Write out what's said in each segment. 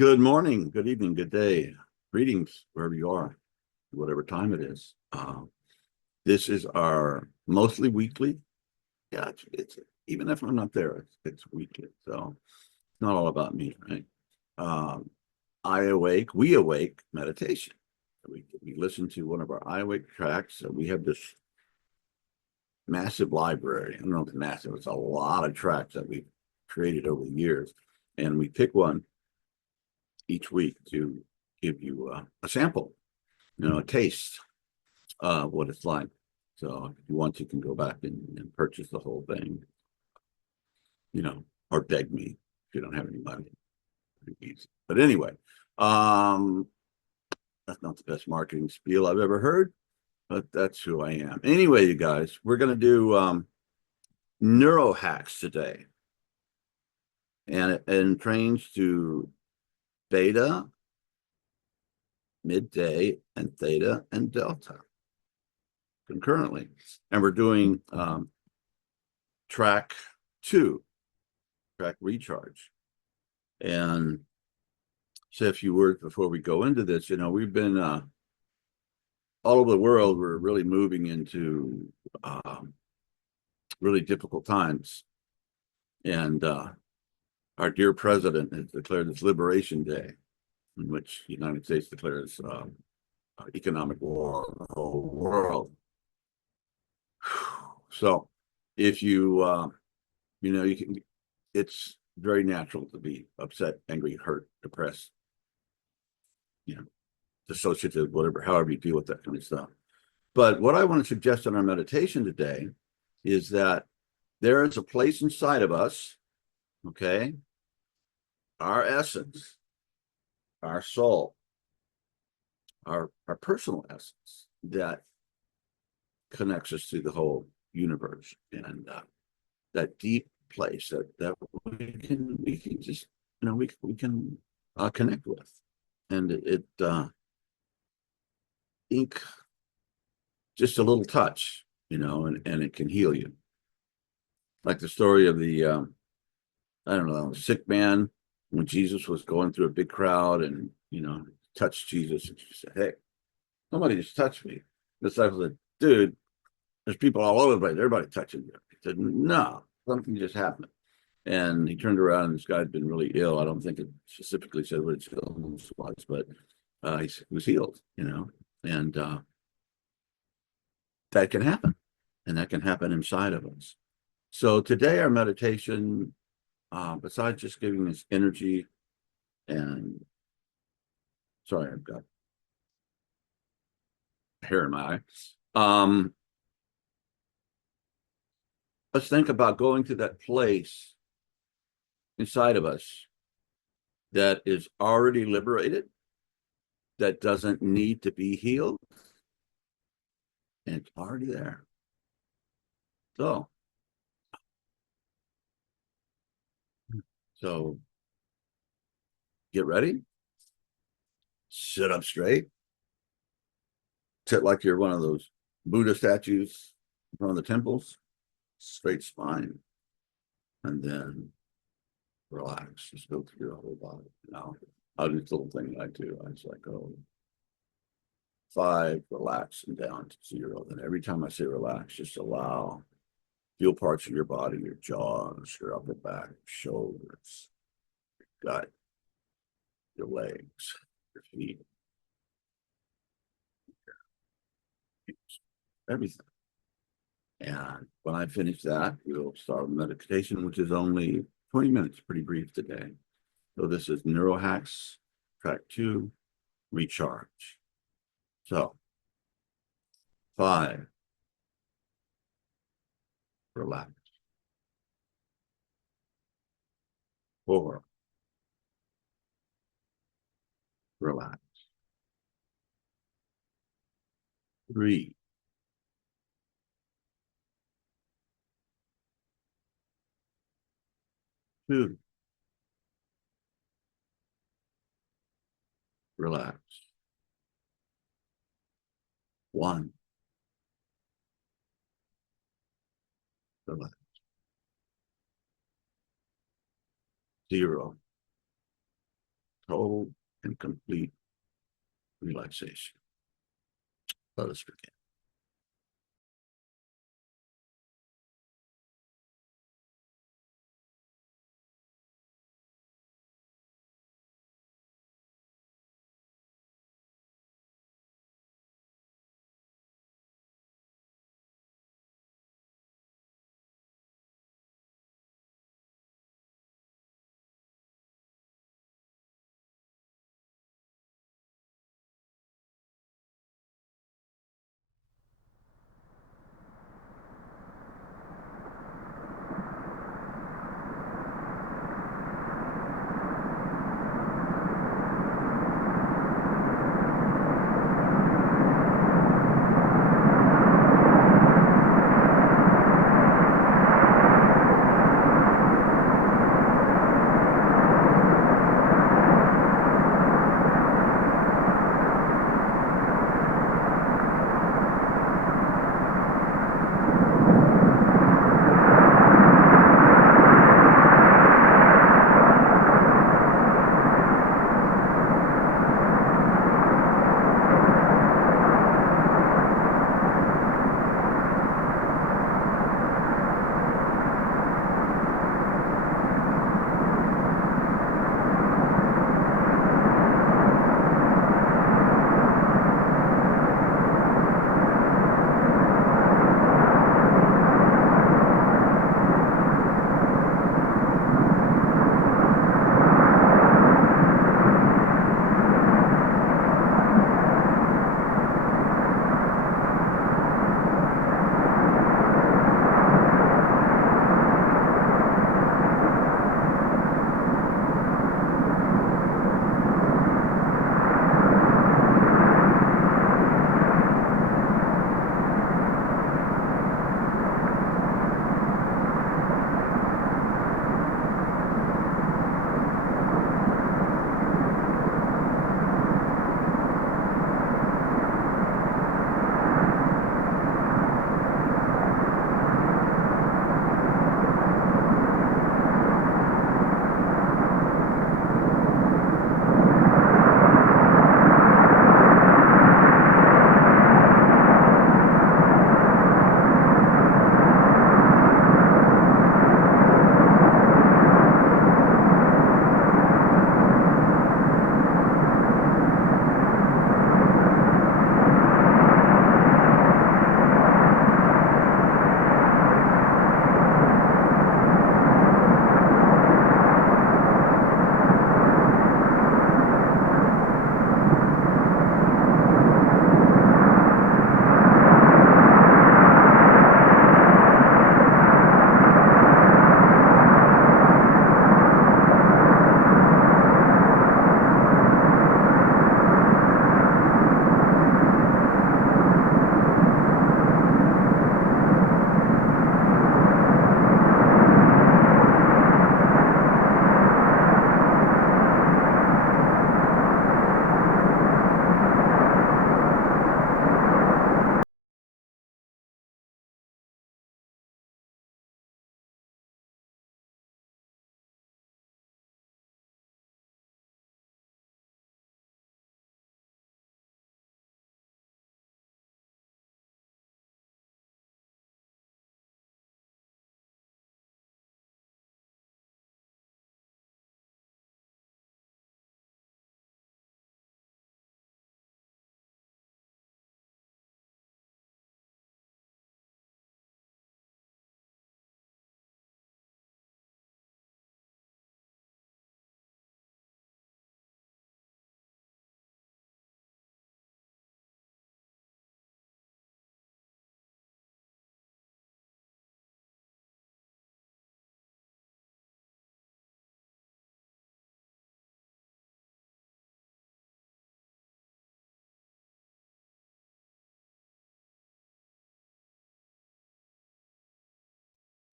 Good morning, good evening, good day. Greetings wherever you are, whatever time it is. This is our mostly weekly. Yeah, it's even if I'm not there, it's weekly. So it's not all about me, right? WeAwake meditation. We listen to one of our WeAwake tracks. We have this massive library. I don't know if it's massive, it's a lot of tracks that we've created over the years. And we pick one each week to give you a sample, a taste of what it's like. So if you want, you can go back and purchase the whole thing, or beg me if you don't have any money. Pretty easy. But anyway, that's not the best marketing spiel I've ever heard, but that's who I am. Anyway, you guys, we're going to do Neurohacks today. And it trains to beta, midday, and theta, and delta concurrently. And we're doing track 2, track recharge. And say a few words before we go into this. We've been all over the world. We're really moving into really difficult times. And our dear president has declared this Liberation Day, in which the United States declares economic war on the whole world. So if you it's very natural to be upset, angry, hurt, depressed, dissociative, whatever, however you deal with that kind of stuff. But what I want to suggest in our meditation today is that there is a place inside of us, okay, our essence, our soul, our personal essence that connects us to the whole universe, and that deep place that we can just we can connect with, and it think just a little touch, and it can heal you. Like the story of the I don't know, sick man when Jesus was going through a big crowd, and touched Jesus, and she said, "Hey, somebody just touched me." The disciple said, "Dude, there's people all over the place. Everybody touching you." He said, "No, something just happened." And he turned around, and this guy had been really ill. I don't think it specifically said what his illness was, but he was healed, and that can happen, and that can happen inside of us. So today our meditation, besides just giving us energy, and sorry, I've got hair in my eye. Let's think about going to that place inside of us that is already liberated, that doesn't need to be healed, and it's already there. So get ready, sit up straight, sit like you're one of those Buddha statues in front of the temples, straight spine, and then relax. Just go through your whole body. I'll do this little thing that I do. I just go 5, relax, and down to 0. Then every time I say relax, just feel parts of your body, your jaws, your upper back, shoulders, your gut, your legs, your feet, everything. And when I finish that, we'll start with meditation, which is only 20 minutes, pretty brief today. So this is Neurohacks, track 2, recharge. So 5, relax. 4, relax. 3, two, relax. 1, relax. 0, total and complete relaxation. Let us begin.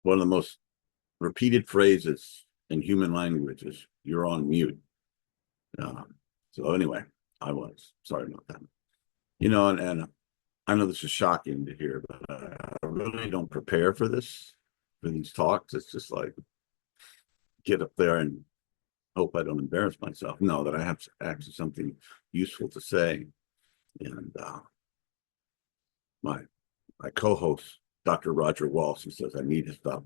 One of the most repeated phrases in human language is "you're on mute." So anyway, I was sorry about that. And I know this is shocking to hear, but I really don't prepare for these talks. It's just like get up there and hope I don't embarrass myself. No, that I have actually something useful to say. And my co-host, Dr. Roger Walsh, he says I need to stop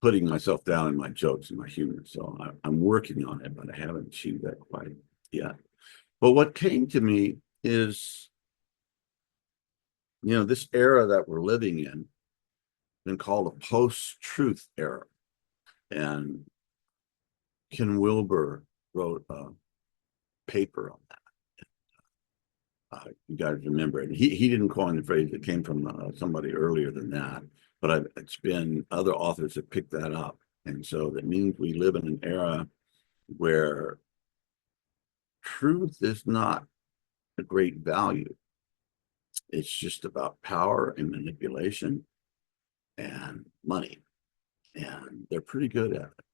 putting myself down in my jokes and my humor. So I'm working on it, but I haven't achieved that quite yet. But what came to me is, this era that we're living in, been called a post-truth era. And Ken Wilber wrote a paper on that. You guys remember it. He didn't coin the phrase. It came from somebody earlier than that. But it's been other authors that picked that up. And so that means we live in an era where truth is not a great value. It's just about power and manipulation and money. And they're pretty good at it.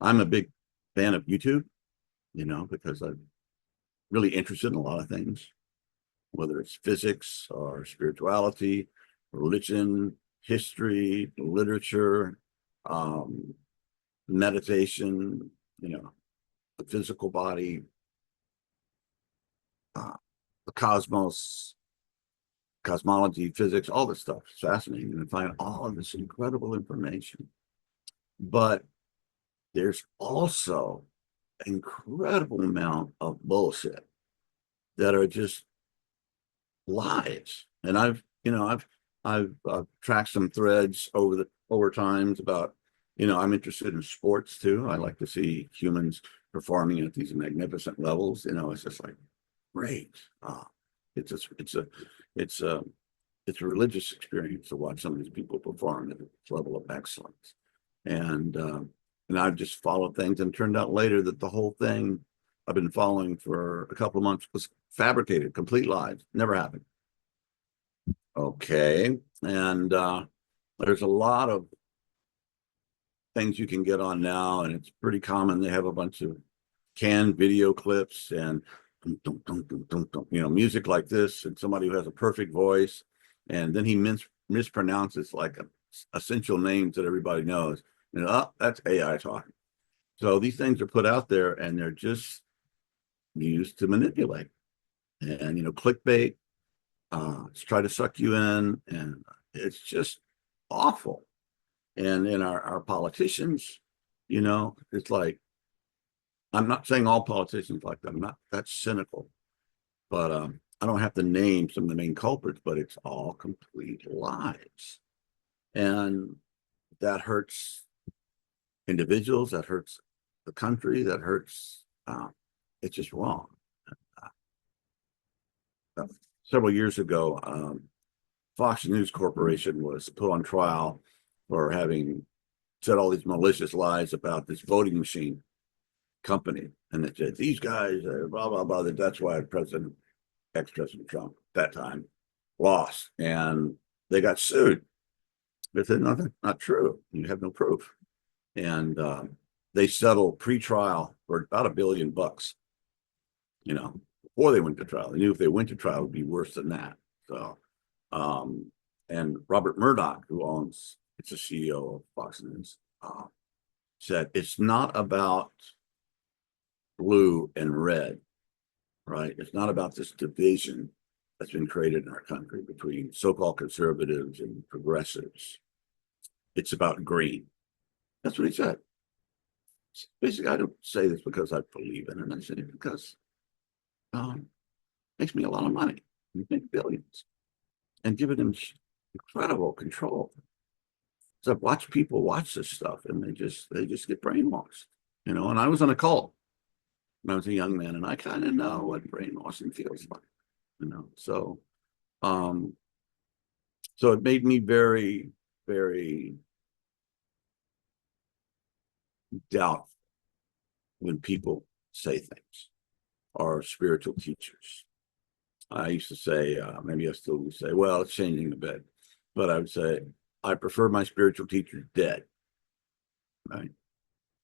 I'm a big fan of YouTube, because I'm really interested in a lot of things, whether it's physics or spirituality, religion, history, literature, meditation, the physical body, the cosmos, cosmology, physics, all this stuff is fascinating, and I find all of this incredible information. But there's also an incredible amount of bullshit that are just lies. And I've tracked some threads over times about, I'm interested in sports too. I like to see humans performing at these magnificent levels. It's just like great. It's a religious experience to watch some of these people perform at this level of excellence. And I've just followed things, and turned out later that the whole thing I've been following for a couple of months was fabricated, complete lies, never happened. Okay. And there's a lot of things you can get on now, and it's pretty common. They have a bunch of canned video clips and music like this, and somebody who has a perfect voice, and then he mispronounces like essential names that everybody knows, and that's AI talking. So these things are put out there, and they're just used to manipulate, and clickbait, to try to suck you in, and it's just awful. And in our politicians, it's like, I'm not saying all politicians like that. I'm not that cynical, but I don't have to name some of the main culprits, but it's all complete lies. And that hurts individuals, that hurts the country, that hurts, it's just wrong. Several years ago, Fox News Corporation was put on trial for having said all these malicious lies about this voting machine company, and it said these guys blah blah blah. That's why ex-President Trump at that time lost, and they got sued. They said nothing, not true. You have no proof, and they settled pre-trial for about $1 billion. Before they went to trial, they knew if they went to trial, it would be worse than that. So, and Robert Murdoch, it's the CEO of Fox News, said it's not about blue and red, right? It's not about this division that's been created in our country between so-called conservatives and progressives. It's about green. That's what he said. Basically, I don't say this because I believe in it. I say it because it makes me a lot of money. You make billions, and giving them incredible control. So I've watched people watch this stuff, and they just get brainwashed, And I was in a cult when I was a young man, and I kind of know what brainwashing feels like, So, so it made me very, very doubtful when people say things, or spiritual teachers. I used to say, maybe I still would say, well, it's changing a bit, but I would say, I prefer my spiritual teacher dead, right?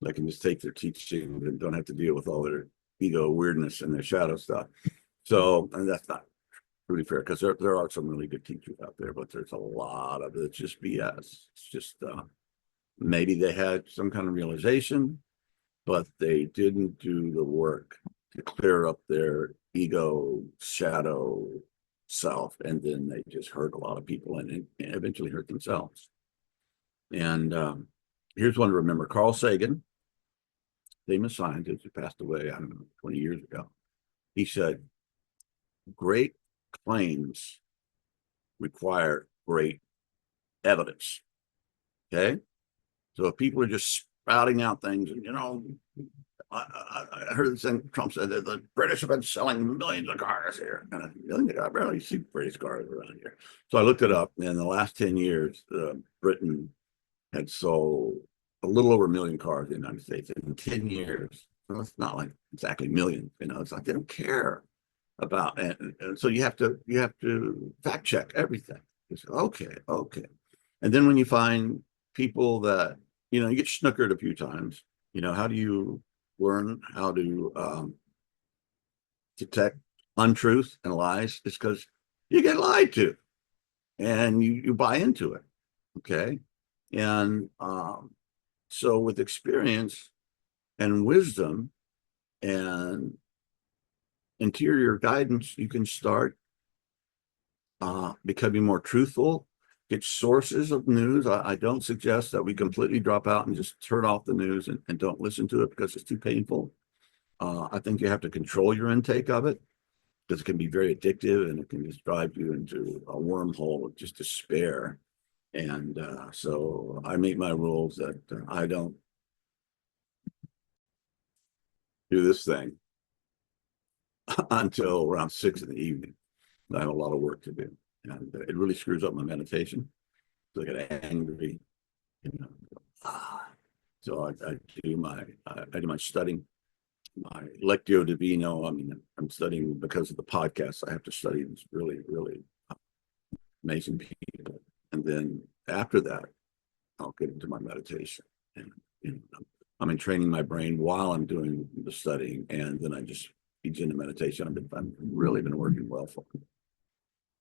They can just take their teaching and don't have to deal with all their ego weirdness and their shadow stuff. So, and that's not really fair, because there are some really good teachers out there, but there's a lot of it's just BS. It's just Maybe they had some kind of realization, but they didn't do the work to clear up their ego, shadow self, and then they just hurt a lot of people and eventually hurt themselves. And here's one to remember: Carl Sagan, famous scientist who passed away, I don't know, 20 years ago. He said, great claims require great evidence. Okay. So if people are just spouting out things, and I heard this thing Trump said that the British have been selling millions of cars here. And I barely see British cars around here. So I looked it up. And in the last 10 years, Britain had sold a little over 1 million cars in the United States in 10 years. So it's not like exactly millions, it's like they don't care about it. And so you have to fact check everything. You say, okay. And then when you find people that, you get snookered a few times, how do you learn how to detect untruth and lies? It's because you get lied to and you buy into it. Okay. And so with experience and wisdom and interior guidance, you can start becoming more truthful, get sources of news. I don't suggest that we completely drop out and just turn off the news and don't listen to it because it's too painful. I think you have to control your intake of it because it can be very addictive and it can just drive you into a wormhole of just despair. And so I make my rules that I don't do this thing until around 6 in the evening. I have a lot of work to do, and it really screws up my meditation. So I get angry, you know. So I do my studying, my lectio divino. I mean, I'm studying because of the podcast. I have to study these really, really amazing people, and then after that, I'll get into my meditation. And I'm in training my brain while I'm doing the studying, and then I just feed into meditation. I've really been working well for me.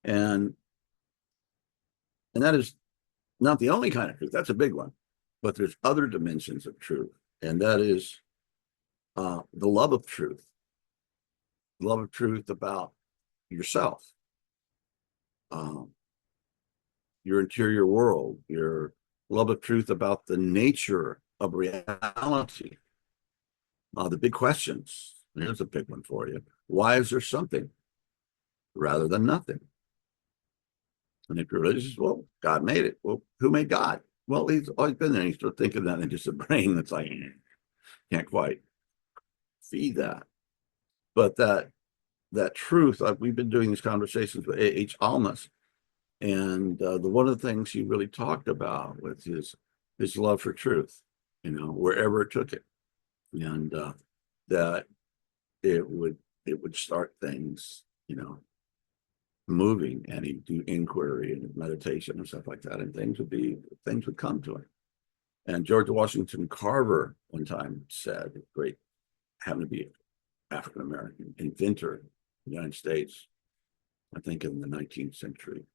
And that is not the only kind of truth. That's a big one. But there's other dimensions of truth. And that is the love of truth. Love of truth about yourself, your interior world, your love of truth about the nature of reality. The big questions. Here's a big one for you. Why is there something rather than nothing? And if you're religious, well, God made it. Well, who made God? Well, he's always been there. And you start thinking that, and just a brain that's like, can't quite feed that. But that truth, we've been doing these conversations with A.H. Almas, and one of the things he really talked about was his love for truth, wherever it took it, and that it would start things, moving, and he'd do inquiry and meditation and stuff like that, and things would come to him. And George Washington Carver one time said, great, happened to be African-American inventor in the United States, I think in the 19th century.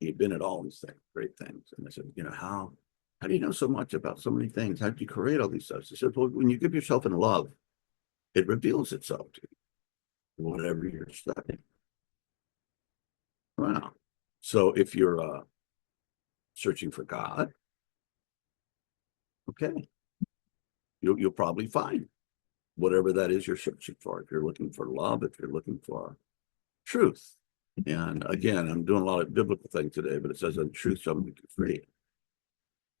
He'd been at all these things, great things. And I said, how do you know so much about so many things? How did you create all these stuff? He said, well, when you give yourself in love, it reveals itself to you, whatever you're studying. Wow. So if you're searching for God, okay, you'll probably find whatever that is you're searching for. If you're looking for love, if you're looking for truth. And again, I'm doing a lot of biblical things today, but it says that truth shall make you free.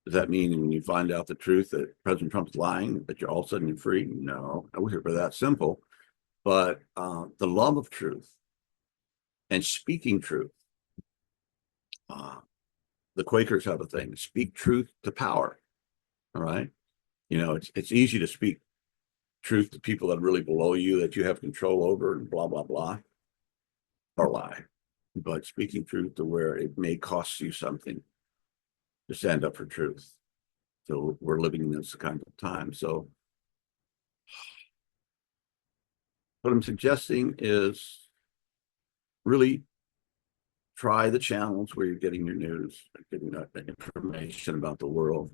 Does that mean when you find out the truth that President Trump's lying, that you're all of a sudden free? No, I wish it were that simple. But the love of truth and speaking truth, the Quakers have a thing: speak truth to power. All right, it's easy to speak truth to people that are really below you, that you have control over, and blah blah blah, or lie. But speaking truth to where it may cost you something to stand up for truth. So we're living in this kind of time. So what I'm suggesting is really try the channels where you're getting your news, getting that information about the world.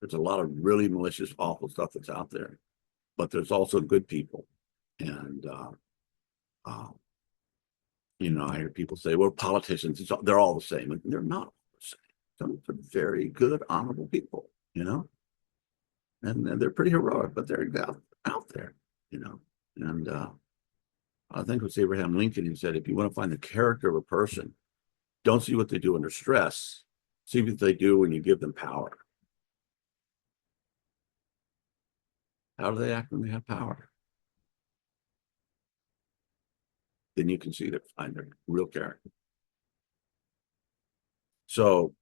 There's a lot of really malicious, awful stuff that's out there, but there's also good people. And, uh, I hear people say, well, politicians, they're all the same. And they're not all the same. Some are very good, honorable people, and they're pretty heroic, but they're out there. And I think it was Abraham Lincoln who said, if you want to find the character of a person, don't see what they do under stress, see what they do when you give them power. How do they act when they have power? Then you can see that find their real character. So,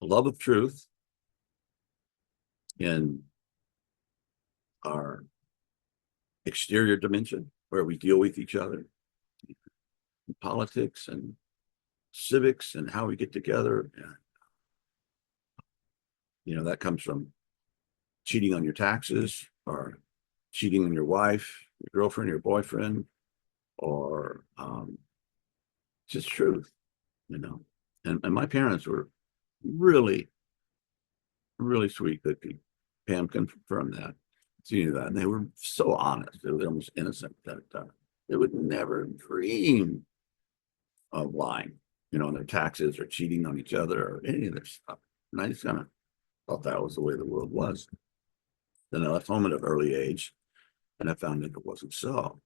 love of truth in our exterior dimension, where we deal with each other, politics and civics and how we get together. And, that comes from cheating on your taxes, or cheating on your wife, your girlfriend, your boyfriend, or just truth. And my parents were really, really sweet, good people. Pam can confirm that. Seeing that, and they were so honest. They were almost innocent that they would never dream of lying, on their taxes or cheating on each other or any of this stuff. And I just kind of thought that was the way the world was. Then I left home at an early age, and I found that it wasn't so.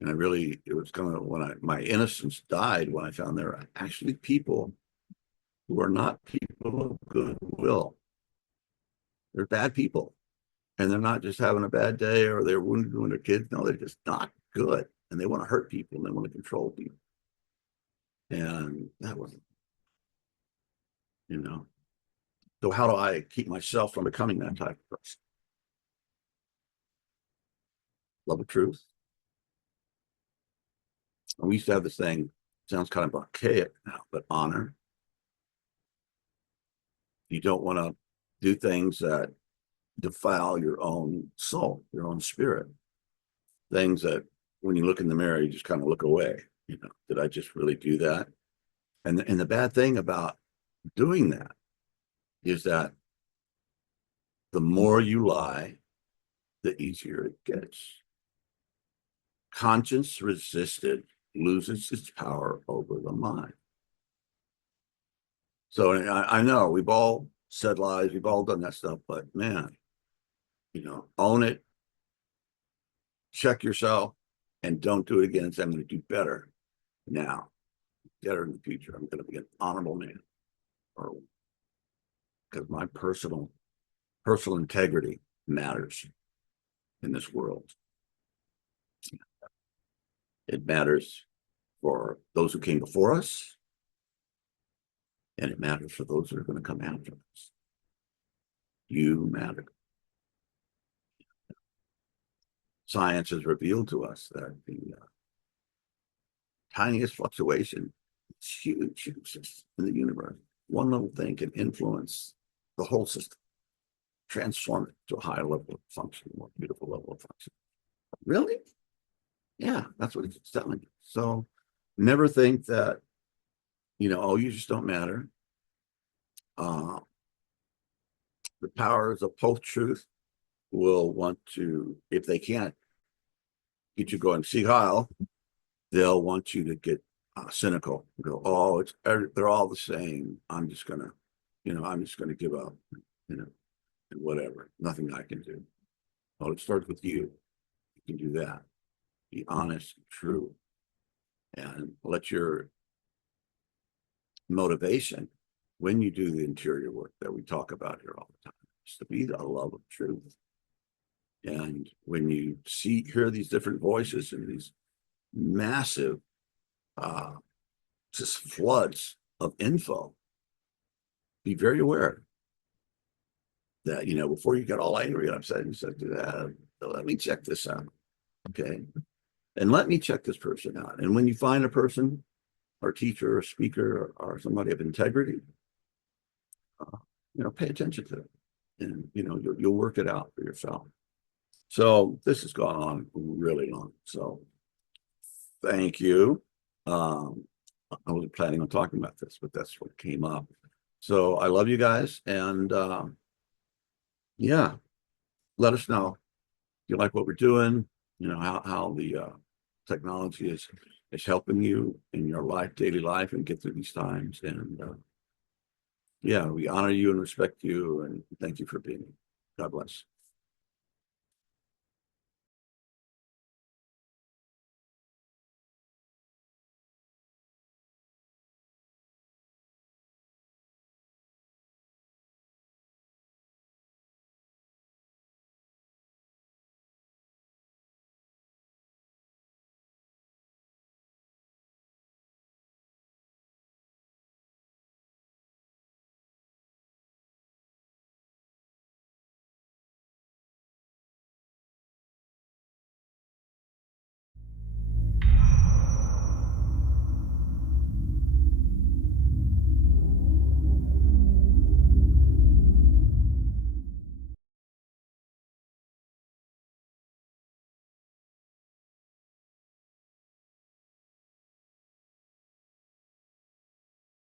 And it was kind of when my innocence died, when I found there are actually people who are not people of goodwill. They're bad people. And they're not just having a bad day or they're wounded when they're kids. No, they're just not good. And they want to hurt people and they want to control people. And that wasn't. So how do I keep myself from becoming that type of person? Love of truth. And we used to have this thing, sounds kind of archaic now, but honor. You don't want to do things that defile your own soul, your own spirit. Things that when you look in the mirror, you just kind of look away. Did I just really do that? And the bad thing about doing that is that the more you lie, the easier it gets. Conscience resisted loses its power over the mind. So I know we've all said lies, we've all done that stuff, but man, own it, check yourself, and don't do it again. So I'm going to do better now, better in the future. I'm going to be an honorable man, or because my personal integrity matters in this world. It matters for those who came before us, and it matters for those that are going to come after us. You matter. Science has revealed to us that the tiniest fluctuation is huge in the universe. One little thing can influence the whole system, transform it to a higher level of function, a more beautiful level of function. Really? Yeah, that's what it's telling you. So never think that, you just don't matter. The powers of post-truth will want to, if they can't get you going, see Heil, they'll want you to get cynical. Go, oh, they're all the same. I'm just gonna give up, and whatever. Nothing I can do. Well, it starts with you. You can do that. Be honest, true, and let your motivation when you do the interior work that we talk about here all the time is to be the love of truth. And when you hear these different voices and these massive just floods of info, be very aware that, before you get all angry and upset, you said, let me check this out. Okay. And let me check this person out. And when you find a person or teacher or speaker or somebody of integrity, pay attention to it, and, you'll work it out for yourself. So this has gone on really long. So thank you. I wasn't planning on talking about this, but that's what came up. So I love you guys, and yeah, let us know if you like what we're doing, you know, how the technology is helping you in your life, daily life, and get through these times. And yeah, we honor you and respect you, and thank you for being here. God bless.